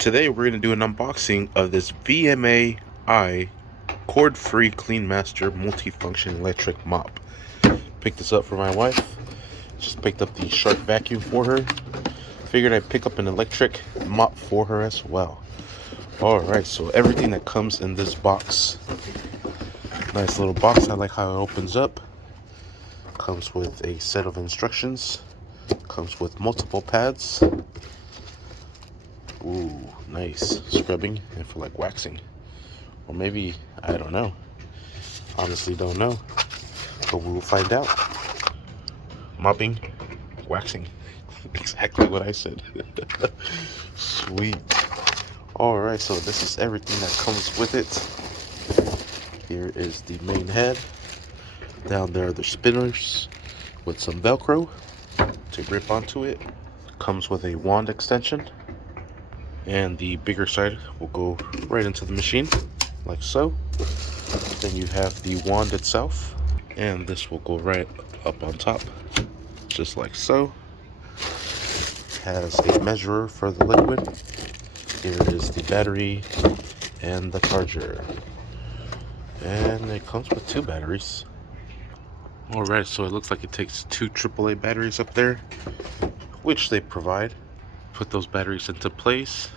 Today we're going to do an unboxing of this VMAI cord-free Clean Master multifunction electric mop. Picked this up for my wife. Just picked up the Shark vacuum for her. Figured I'd pick up an electric mop for her as well. Alright, so everything that comes in this box. Nice little box. I like how it opens up. Comes with a set of instructions. Comes with multiple pads. Ooh, nice. Scrubbing and for like waxing. Or maybe, I don't know. Honestly don't know. But we will find out. Mopping, waxing. Exactly what I said. Sweet. Alright, so this is everything that comes with it. Here is the main head. Down there are the spinners with some Velcro to grip onto it. Comes with a wand extension. And the bigger side will go right into the machine, like so. Then you have the wand itself, and this will go right up on top, just like so. Has a measurer for the liquid. Here is the battery and the charger. And it comes with 2 batteries. Alright, so it looks like it takes 2 AAA batteries up there, which they provide. Put those batteries into place.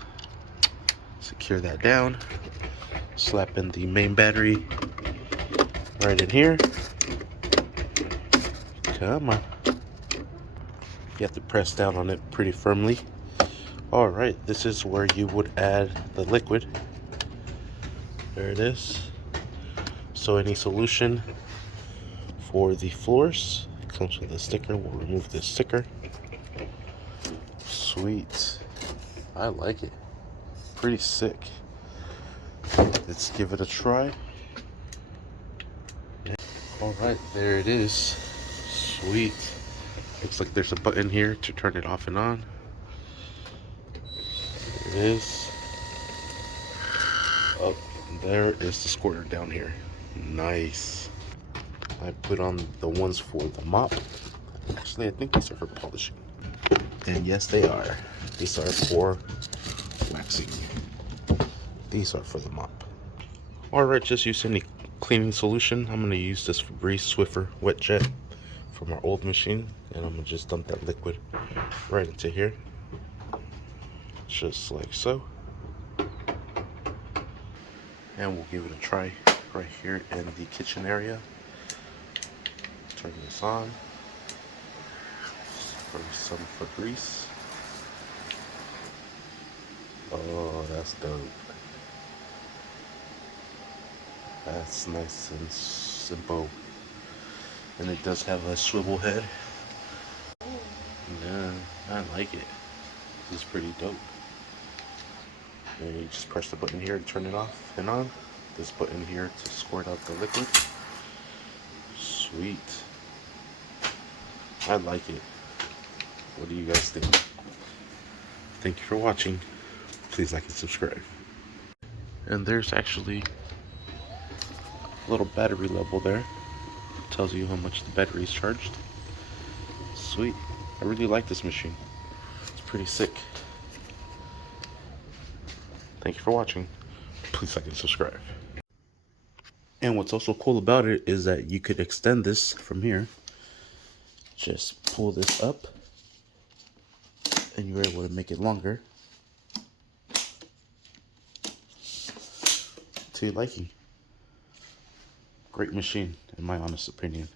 Secure that down. Slap in the main battery right in here. Come on. You have to press down on it pretty firmly. Alright, this is where you would add the liquid. There it is. So any solution for the floors comes with a sticker. We'll remove this sticker. Sweet. I like it. Pretty sick. Let's give it a try. Alright, there it is. Sweet. Looks like there's a button here to turn it off and on. There it is. Oh, there is the squirter down here. Nice. I put on the ones for the mop. Actually, I think these are for polishing. And yes, they are. These are for waxing. These are for the mop. Alright, just use any cleaning solution. I'm going to use this Febreze Swiffer Wet Jet from our old machine. And I'm going to just dump that liquid right into here. Just like so. And we'll give it a try right here in the kitchen area. Turn this on. Spray some Febreze. Oh, that's dope. That's nice and simple. And it does have a swivel head. Yeah, I like it. This is pretty dope. And you just press the button here to turn it off and on. This button here to squirt out the liquid. Sweet. I like it. What do you guys think? Thank you for watching. Please like and subscribe. And there's actually a little battery level there. Tells you how much the battery is charged. Sweet. I really like this machine. It's pretty sick. Thank you for watching. Please like and subscribe. And what's also cool about it is that you could extend this from here. Just pull this up and you're able to make it longer to your liking. Great machine, in my honest opinion.